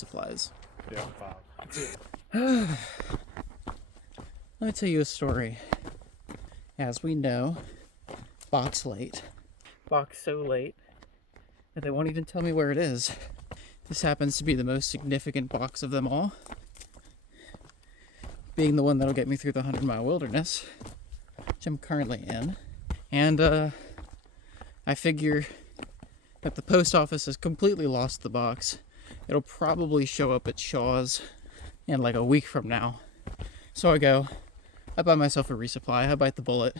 resupplies. Yeah, 5. Let me tell you a story. As we know, box late. Box so late that they won't even tell me where it is. This happens to be the most significant box of them all, being the one that'll get me through the 100-mile wilderness, which I'm currently in. And I figure that the post office has completely lost the box. It'll probably show up at Shaw's in like a week from now. So I go, I buy myself a resupply, I bite the bullet,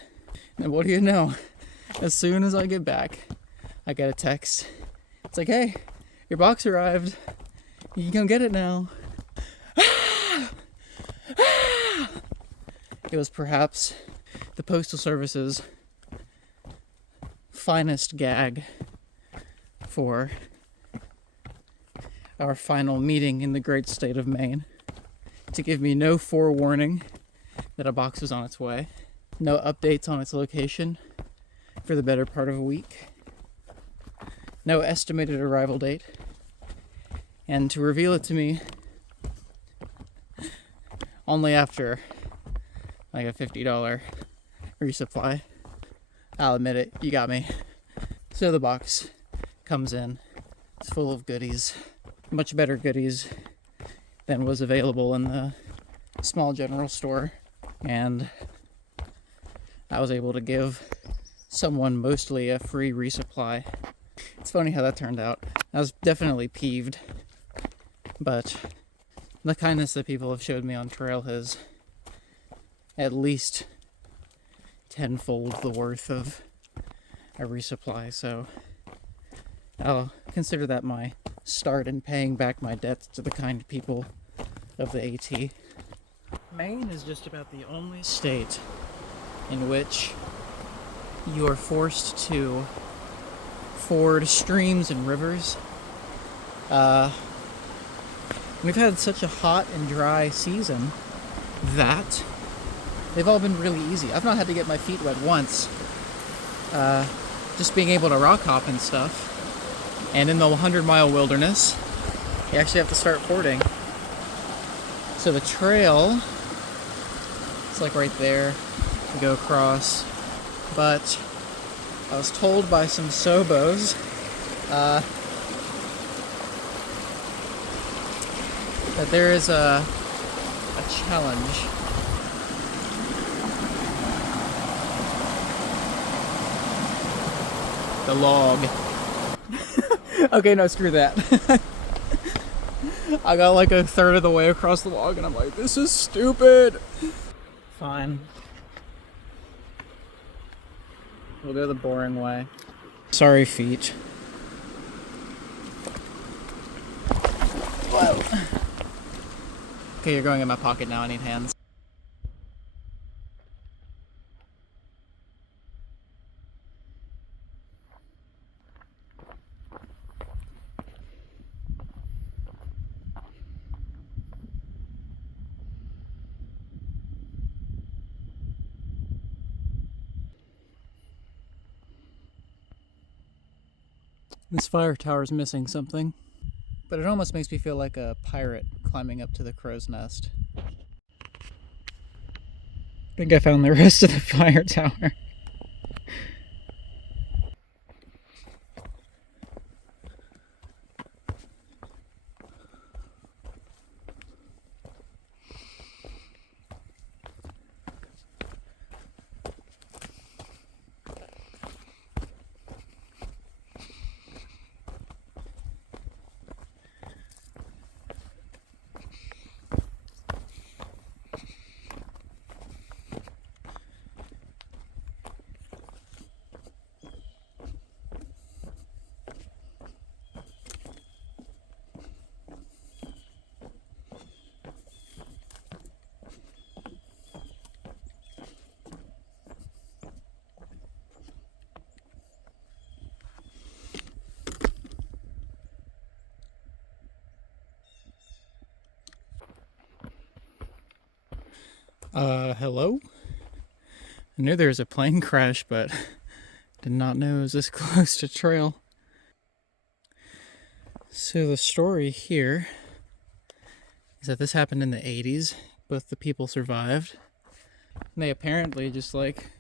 and what do you know? As soon as I get back, I get a text. It's like, hey, your box arrived. You can come get it now. It was perhaps the Postal Service's finest gag for our final meeting in the great state of Maine, to give me no forewarning that a box was on its way, no updates on its location for the better part of a week, no estimated arrival date, and to reveal it to me only after like a $50 resupply. I'll admit it, you got me. So the box comes in. It's full of goodies, much better goodies than was available in the small general store, and I was able to give someone mostly a free resupply. It's funny how that turned out. I was definitely peeved, but the kindness that people have showed me on trail has at least tenfold the worth of a resupply, so I'll consider that my start in paying back my debts to the kind people of the AT. Maine is just about the only state in which you are forced to ford streams and rivers. We've had such a hot and dry season that they've all been really easy. I've not had to get my feet wet once. Just being able to rock hop and stuff. And in the 100-mile wilderness, you actually have to start fording. So the trail, it's like right there, you go across. But I was told by some NOBOs that there is a challenge. The log. Okay, no, screw that. I got like a third of the way across the log and I'm like, this is stupid. Fine. We'll go the boring way. Sorry, feet. Whoa. Okay, you're going in my pocket now. I need hands. This fire tower's missing something, but it almost makes me feel like a pirate climbing up to the crow's nest. I think I found the rest of the fire tower. Hello? I knew there was a plane crash, but did not know it was this close to trail. So the story here is that this happened in the 80s. Both the people survived. And they apparently just like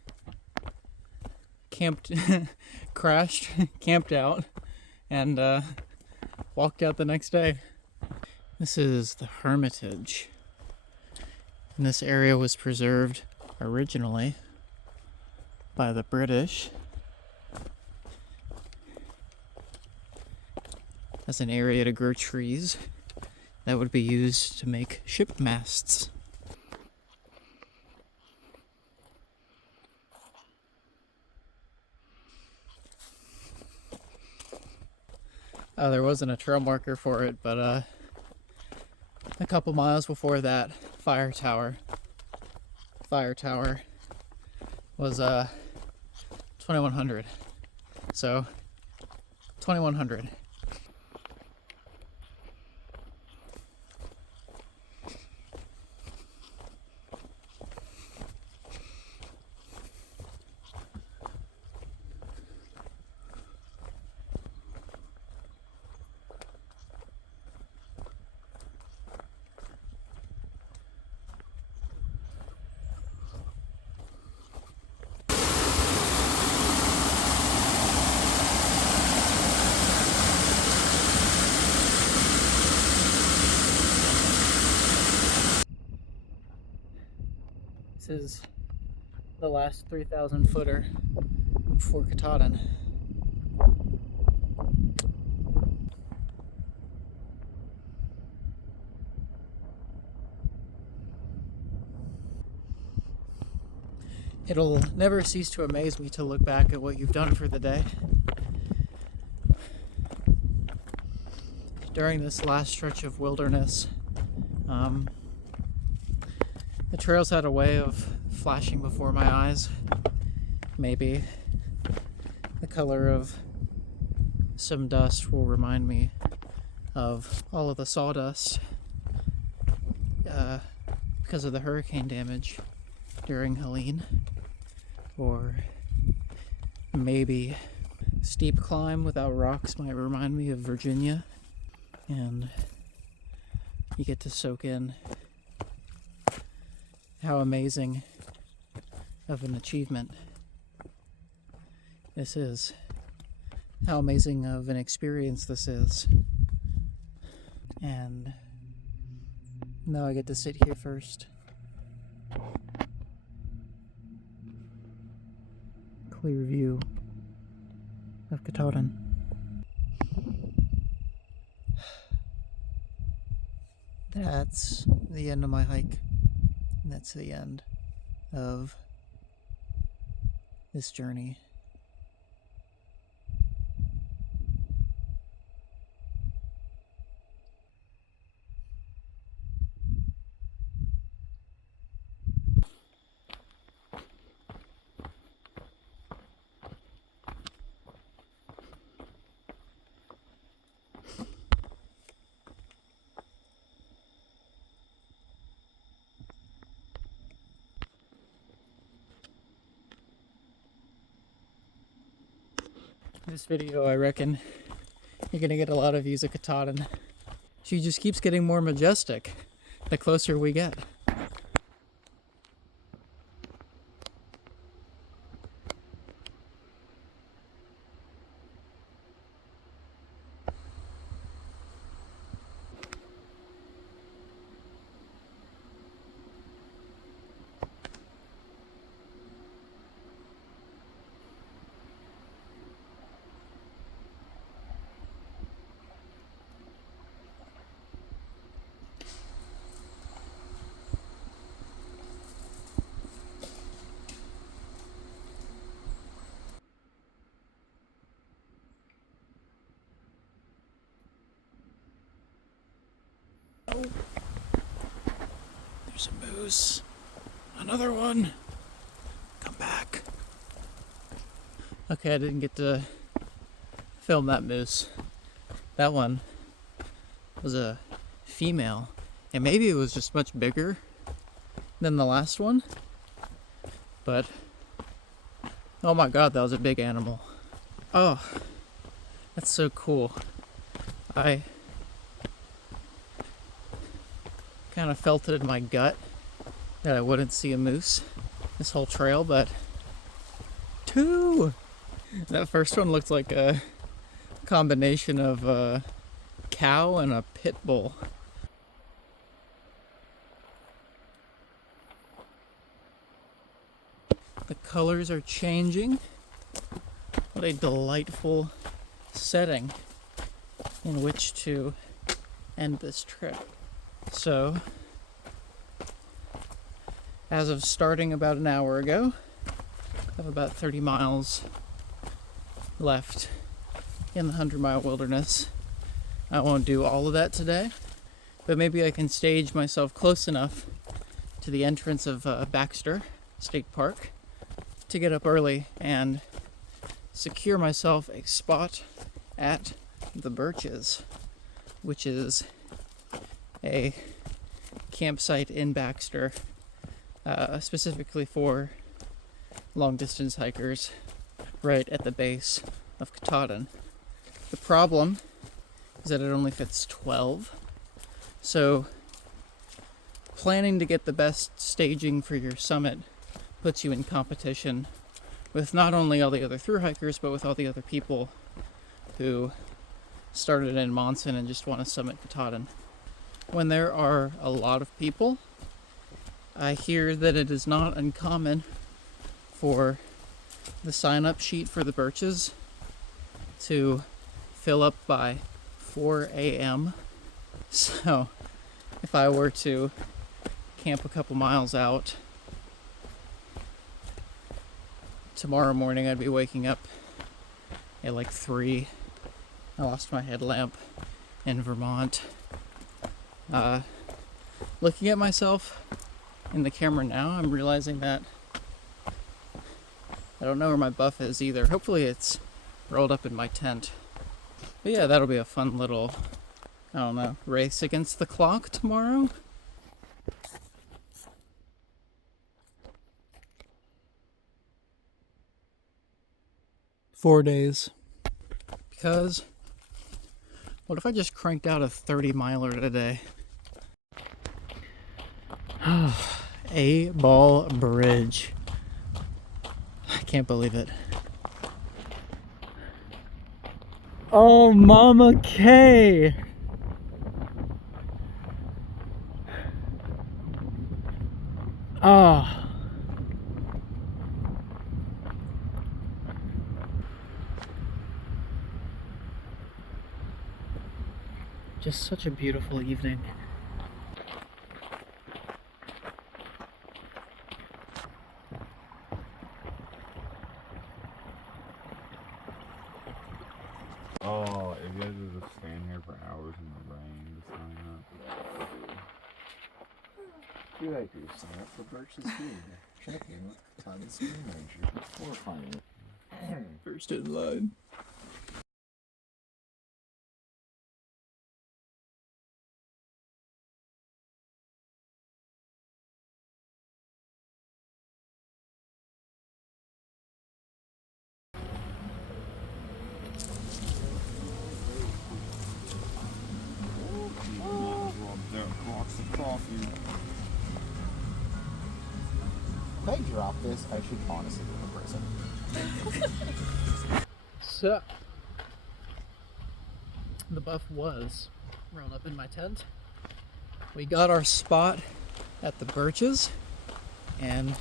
camped, crashed, camped out, and walked out the next day. This is the Hermitage. And this area was preserved originally by the British as an area to grow trees that would be used to make ship masts. There wasn't a trail marker for it, but a couple miles before that, fire tower was 2100. So 2100. This is the last 3,000 footer before Katahdin. It'll never cease to amaze me to look back at what you've done for the day. During this last stretch of wilderness, the trails had a way of flashing before my eyes. Maybe the color of some dust will remind me of all of the sawdust because of the hurricane damage during Helene. Or maybe steep climb without rocks might remind me of Virginia. And you get to soak in how amazing of an achievement this is. How amazing of an experience this is. And now I get to sit here first. Clear view of Katahdin. That's the end of my hike. And that's the end of this journey. This video, I reckon you're gonna get a lot of views of Katahdin. She just keeps getting more majestic the closer we get. Oh, there's a moose. Another one. Come back. Okay, I didn't get to film that moose. That one was a female, and maybe it was just much bigger than the last one, but oh my god, that was a big animal. Oh, that's so cool. Kind of felt it in my gut that I wouldn't see a moose this whole trail, but two! That first one looked like a combination of a cow and a pit bull. The colors are changing. What a delightful setting in which to end this trip. So, as of starting about an hour ago, I have about 30 miles left in the 100-mile wilderness. I won't do all of that today, but maybe I can stage myself close enough to the entrance of Baxter State Park to get up early and secure myself a spot at the Birches, which is a campsite in Baxter, specifically for long-distance hikers, right at the base of Katahdin. The problem is that it only fits 12, so planning to get the best staging for your summit puts you in competition with not only all the other thru hikers, but with all the other people who started in Monson and just want to summit Katahdin. When there are a lot of people, I hear that it is not uncommon for the sign-up sheet for the Birches to fill up by 4 a.m. So if I were to camp a couple miles out tomorrow morning, I'd be waking up at like 3. I lost my headlamp in Vermont. Looking at myself in the camera now, I'm realizing that I don't know where my buff is either. Hopefully it's rolled up in my tent. But yeah, that'll be a fun little, I don't know, race against the clock tomorrow. Four days. Because what if I just cranked out a 30-miler today? A-Ball Bridge. I can't believe it. Oh, Mama K! Ah. Just such a beautiful evening. Oh, if you had to just stand here for hours in the rain to sign up. You like to sign up for Birch's Food. Check in with Katahdin Ski Manager before finding First in line. If I drop this, I should honestly go to prison. So, the buff was rolled up in my tent. We got our spot at the Birches, and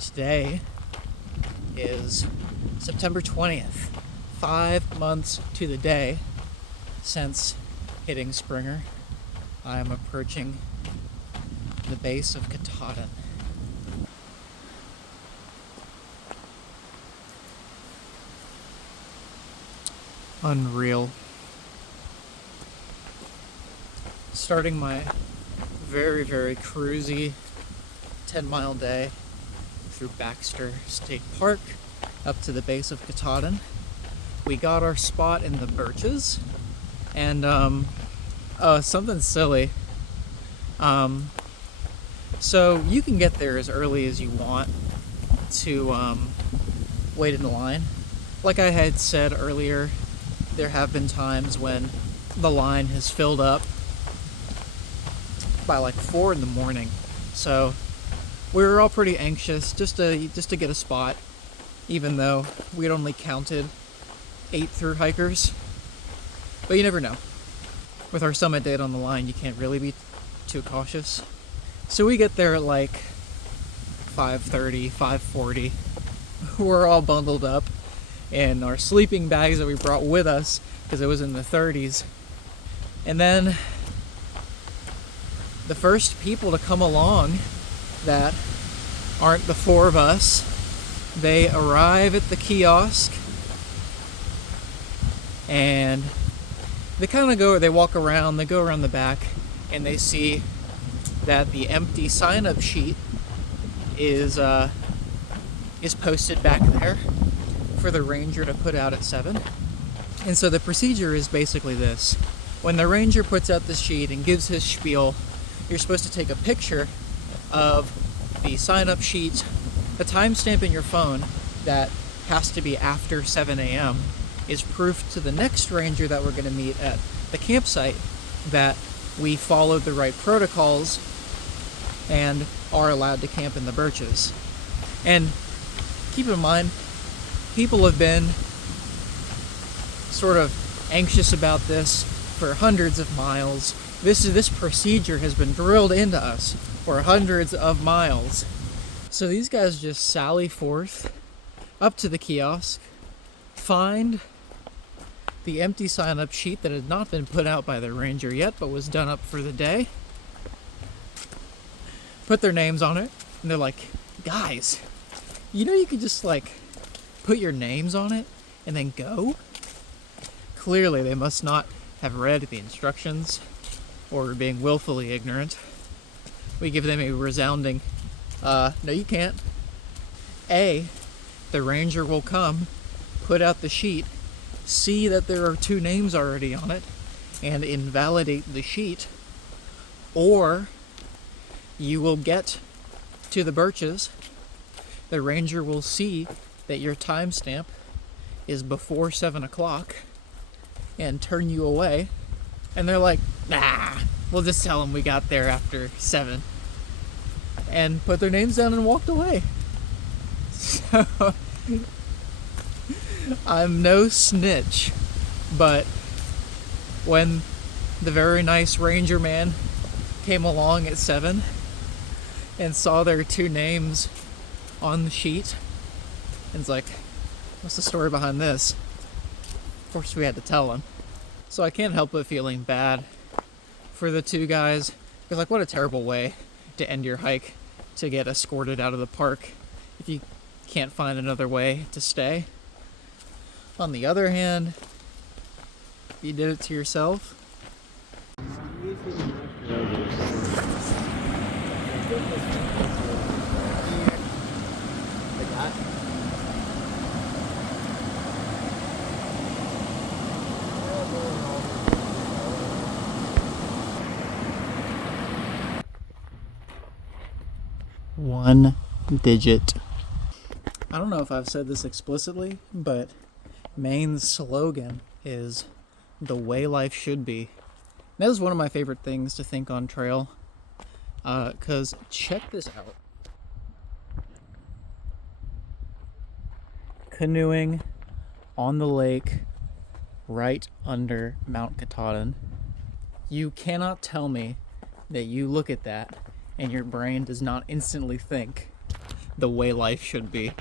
today is September 20th. 5 months to the day since hitting Springer. I am approaching the base of Katahdin. Unreal. Starting my very, very cruisy 10-mile day through Baxter State Park up to the base of Katahdin. We got our spot in the Birches, and something silly. So you can get there as early as you want to wait in the line. Like I had said earlier, there have been times when the line has filled up by like 4 in the morning. So we were all pretty anxious just to get a spot, even though we'd only counted 8 through hikers. But you never know. With our summit date on the line, you can't really be too cautious. So we get there at like 5:30, 5:40. We're all bundled up in our sleeping bags that we brought with us because it was in the 30s. And then the first people to come along that aren't the 4 of us, they arrive at the kiosk and they walk around, they go around the back, and they see that the empty sign-up sheet is posted back there for the ranger to put out at 7. And so the procedure is basically this. When the ranger puts out the sheet and gives his spiel, you're supposed to take a picture of the sign-up sheet, the timestamp in your phone that has to be after 7 a.m. is proof to the next ranger that we're going to meet at the campsite that we followed the right protocols and are allowed to camp in the birches. And keep in mind, people have been sort of anxious about this for hundreds of miles. This procedure has been drilled into us for hundreds of miles. So these guys just sally forth up to the kiosk, find the empty sign-up sheet that had not been put out by the ranger yet, but was done up for the day, put their names on it, and they're like, guys, you know you could just like put your names on it and then go? Clearly they must not have read the instructions or were being willfully ignorant. We give them a resounding, no you can't. A, the ranger will come, put out the sheet, see that there are 2 names already on it, and invalidate the sheet, or you will get to the birches, the ranger will see that your timestamp is before 7 o'clock and turn you away, and they're like, nah, we'll just tell them we got there after 7, and put their names down and walked away. So I'm no snitch, but when the very nice ranger man came along at 7 and saw their 2 names on the sheet, and was like, what's the story behind this? Of course we had to tell him. So I can't help but feeling bad for the 2 guys, because like, what a terrible way to end your hike, to get escorted out of the park if you can't find another way to stay. On the other hand, you did it to yourself. One digit. I don't know if I've said this explicitly, but Maine's slogan is the way life should be. That is one of my favorite things to think on trail, because check this out. Canoeing on the lake right under Mount Katahdin. You cannot tell me that you look at that and your brain does not instantly think the way life should be.